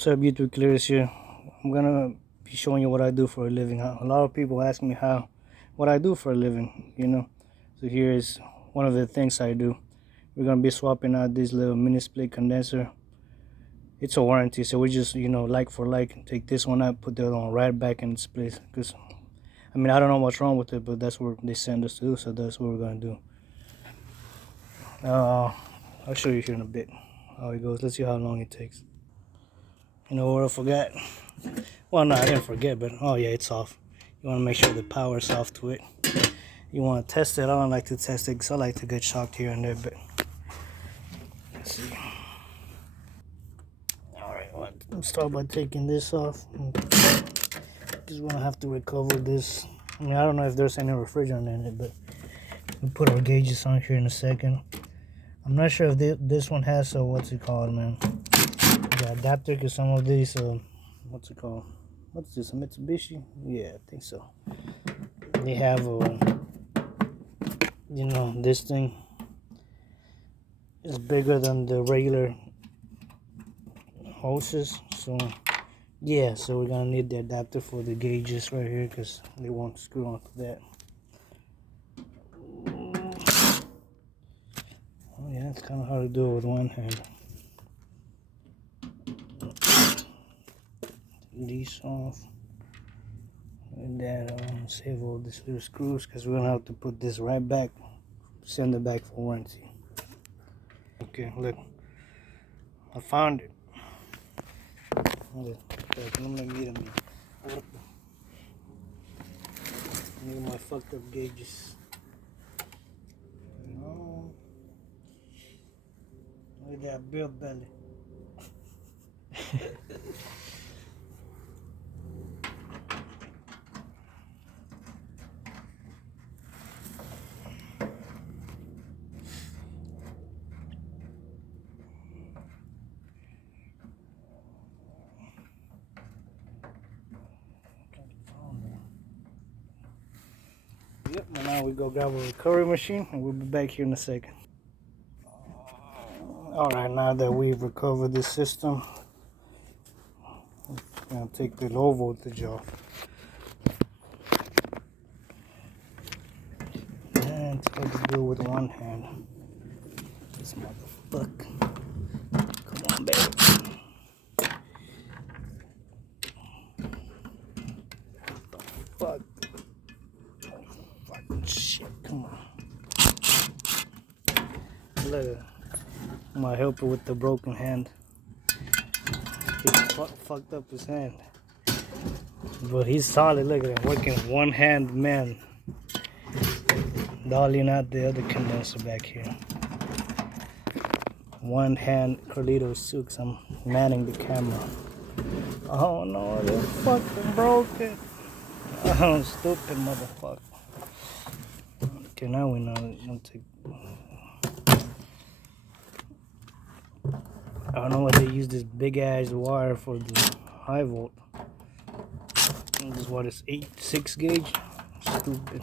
What's up, YouTube Clears here. I'm gonna be showing you what I do for a living. A lot of people ask me what I do for a living, So here is one of the things I do. We're gonna be swapping out this little mini split condenser. It's a warranty, so we just, like for like, take this one out, put the other one right back in its place. Because, I don't know what's wrong with it, but that's what they send us to do, so that's what we're gonna do. I'll show you here in a bit how it goes. Let's see how long it takes. You know what I forgot? Well, no, I didn't forget, but oh yeah, it's off. You want to make sure the power's off to it. You want to test it. I don't like to test it because I like to get shocked here and there, but let's see. Alright, well, let's start by taking this off. Just want to have to recover this. I don't know if there's any refrigerant in it, but we'll put our gauges on here in a second. I'm not sure if this one has, what's it called, man? The adapter, because some of these, what's it called? What's this, a Mitsubishi? Yeah, I think so. They have, this thing is bigger than the regular hoses. So, yeah, so we're going to need the adapter for the gauges right here because they won't screw onto that. Oh, yeah, it's kind of hard to do it with one hand. These off and that save all these little screws because we're gonna have to put this right back, send it back for warranty. Okay, look, I found it. Look at my fucked up gauges. Look at that bill belly. Yep, and now we go grab a recovery machine and we'll be back here in a second. Alright, now that we've recovered this system, I'm going to take the low voltage off. And it's hard to do with one hand. This motherfucker. Come on, baby. What the fuck? Fucking shit, come on. Look at it. I'm gonna help her with the broken hand. He fucked up his hand. But he's solid, look at him, working one hand man. Dollying out the other condenser back here. One hand Carlitos too, 'cause I'm manning the camera. Oh no, they fucking broke it. Oh, stupid motherfucker. Okay, now we know it's gonna take. I don't know why they use this big ass wire for the high volt. And this what is 6 gauge? Stupid.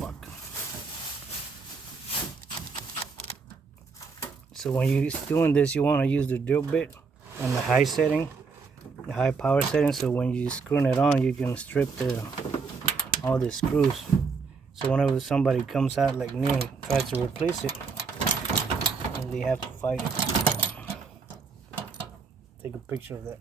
Fuck. So when you're doing this, you want to use the drill bit on the high setting. The high power setting, so when you screw it on, you can strip all the screws. So whenever somebody comes out like me and tries to replace it, and they have to fight it. Take a picture of that.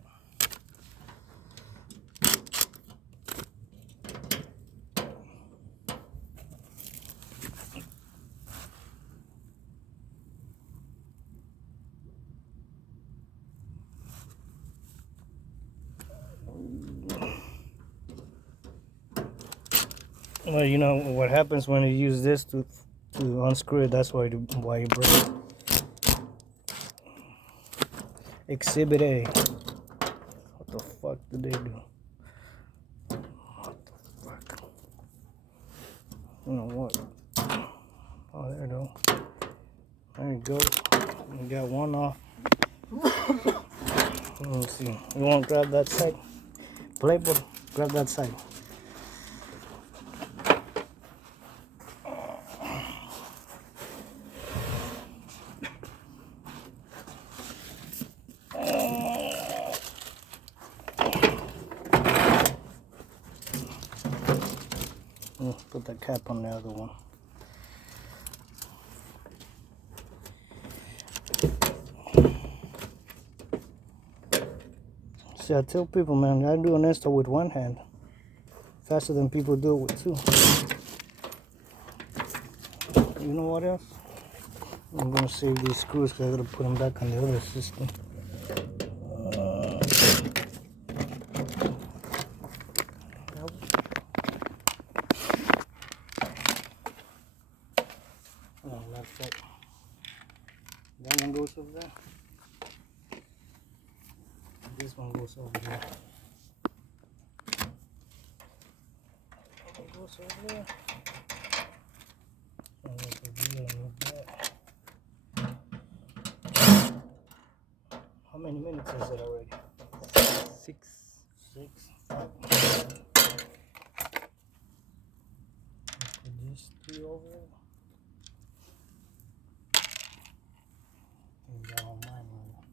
Well, you know what happens when you use this to unscrew it. That's why you break it. Exhibit A. What the fuck did they do? What the fuck? You know what? Oh, there you go. There you go. We got one off. Let's see. You want to grab that side? Playboy, grab that side. Put the cap on the other one. See, I tell people, man, I do an install with one hand faster than people do it with two. You know what else? I'm gonna save these screws because I gotta put them back on the other system. Oh, that's that. That one goes over there. This one goes over there. That one goes over there. And look at here, look at that. How many minutes is it already? 6. 6. 5. Put these 3 over there. And that on mine right now.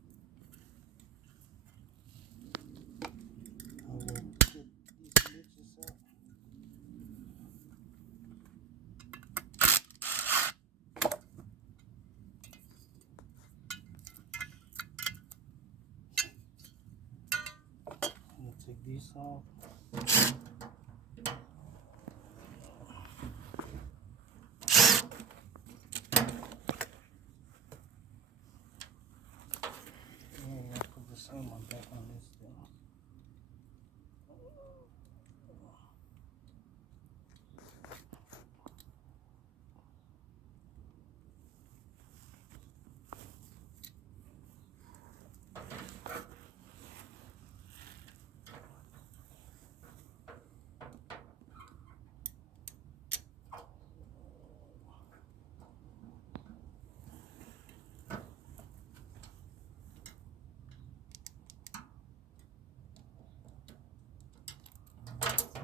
I'm gonna get these bitches out. I'm gonna take these off. Put the same one back on this thing.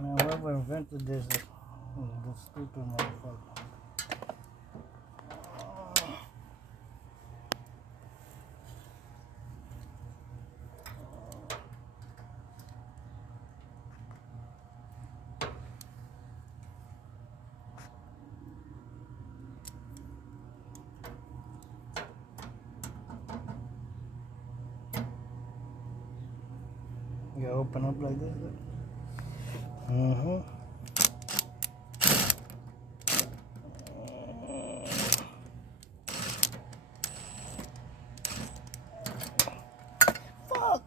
Man, whoever invented this, the stupid motherfucker. You open up like this? Mm-hmm. Fuck!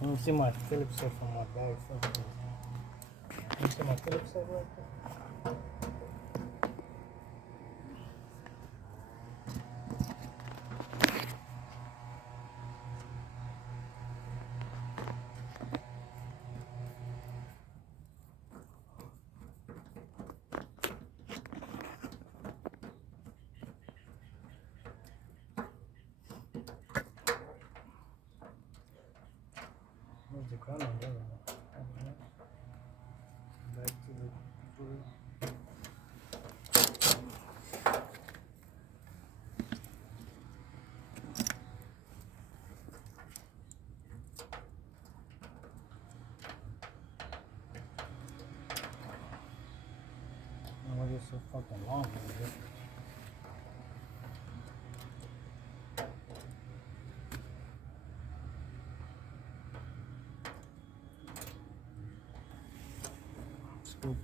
Let me see my Phillips head from my bag. Let me see my Phillips head right there. Where's the crown on there? Back to the blue. Why is it so fucking long? Dude? Scoop.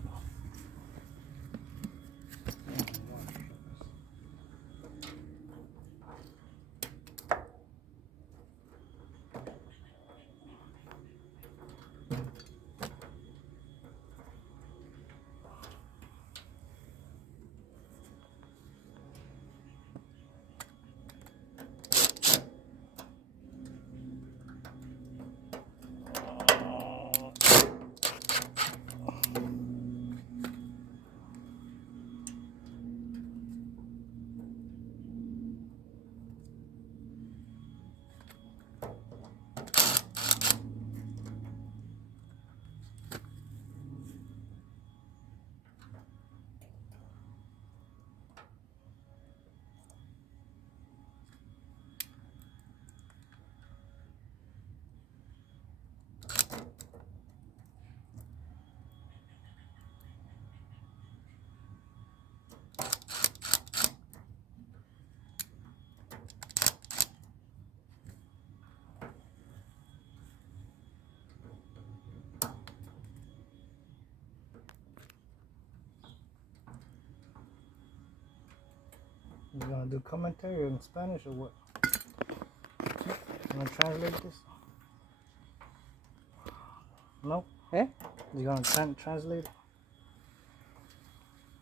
You gonna do commentary in Spanish or what? You gonna translate this? No? ¿Eh? You gonna translate it?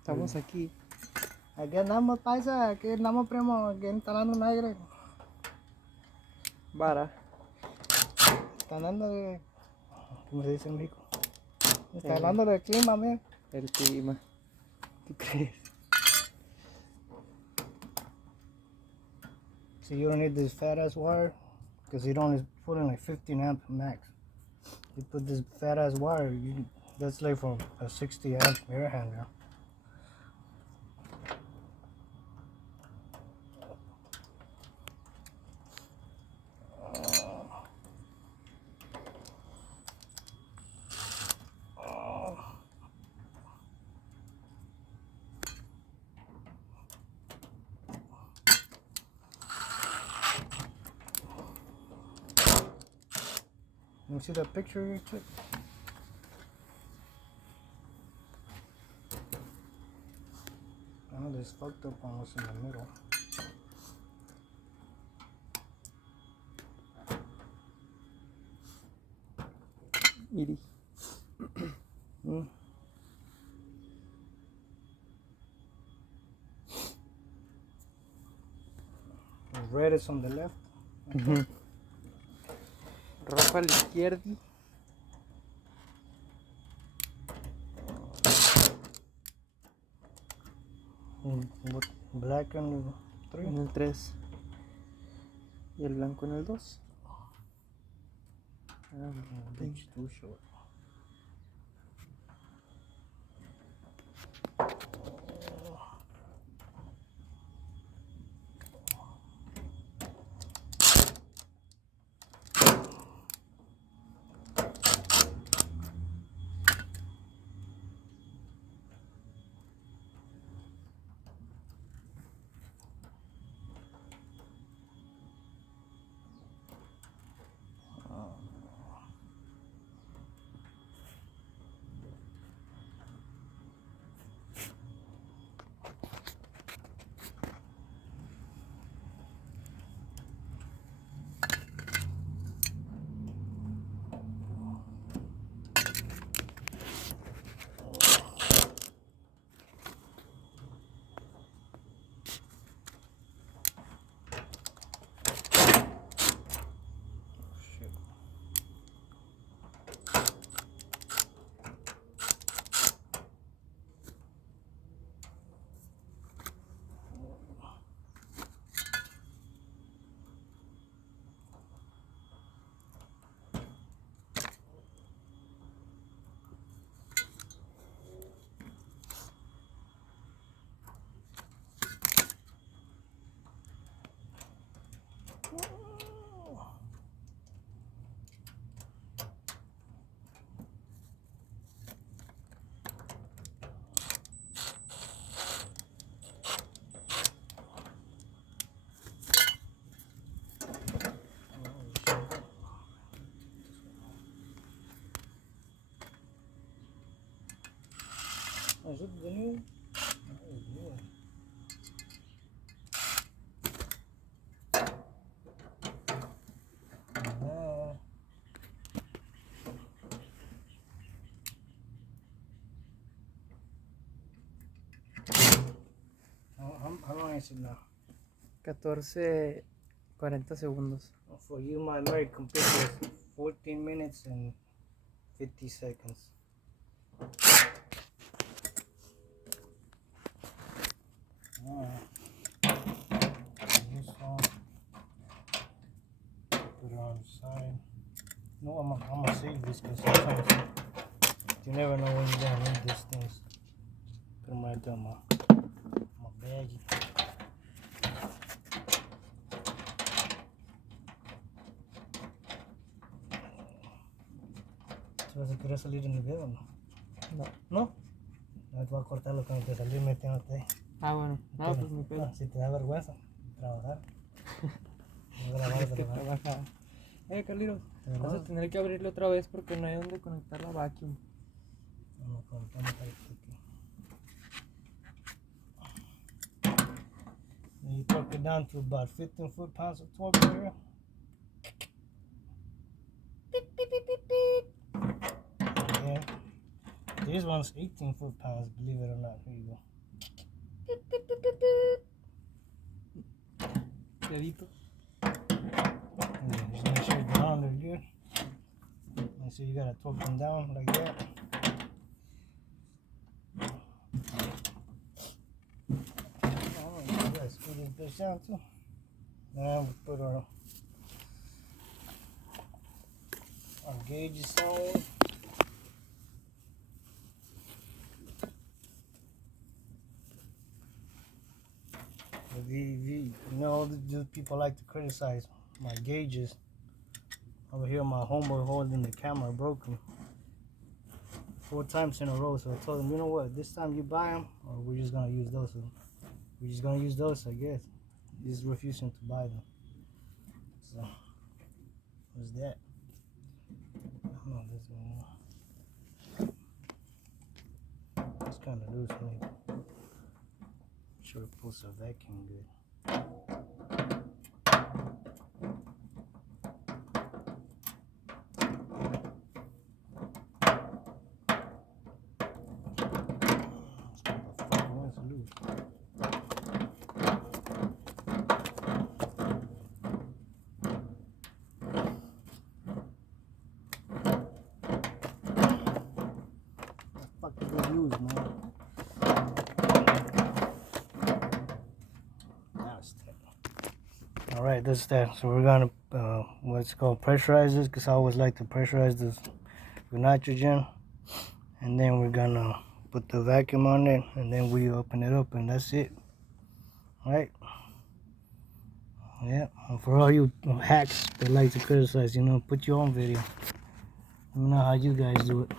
Estamos aquí. Aquí andamos, paisa, aquí andamos, primo, aquí instalando un aire. Vara. Está andando de... ¿Cómo se dice en México? Está hablando del clima, man. El clima. ¿Tú crees? So you don't need this fat ass wire because you don't put in like 15 amp max. You put this fat ass wire, that's like for a 60 amp air handler. You see that picture you took? Oh, this fucked up one was in the middle. Miri. The red is on the left. Rojo a la izquierda. Black on the 3. En el 3. Y el blanco en el 2. Bitch, too short. Is it the new? Oh, yeah. How long is it now? 14:40 segundos. For you, my American computer is 14 minutes and 50 seconds. This one, put it on the side. No, I'm gonna save this because sometimes you never know when you're gonna need these things. Put them right there, my baggie. ¿Se vas a querer salir en el video o no? No. ¿No? No te voy a cortar lo que me te salí metiéndote ahí. Ah, bueno. Ah, pues mi pedo. Si te da vergüenza trabajar. No grabar, Trabaja. Carlitos, vas a tener que abrirlo otra vez porque no hay donde conectar la vacuum. Vamos a conectar aquí. And you torque it down to about 15 foot-pounds of torque there. Yeah. This one's 18 foot-pounds, believe it or not. Here you go. Dedito. Yeah, just make sure they're on there good. And so you gotta torque them down like that. Let's put this bitch down too. Now we put our gauges on. You know, the people like to criticize my gauges. Over here, my homeboy holding the camera broke them 4 times in a row. So I told him, you know what, this time you buy them, or we're just gonna use those. So we're just gonna use those, I guess. He's refusing to buy them. So what's that? Oh, this one. It's kind of loose, man. Sure, it pulls a vacuum good. Loose, man. All right, that's that. So we're gonna what's called pressurize this, because I always like to pressurize this with nitrogen, and then we're gonna put the vacuum on it, and then we open it up, and that's it. All right. Yeah. And for all you hacks that like to criticize, you know, put your own video. Let me know how you guys do it.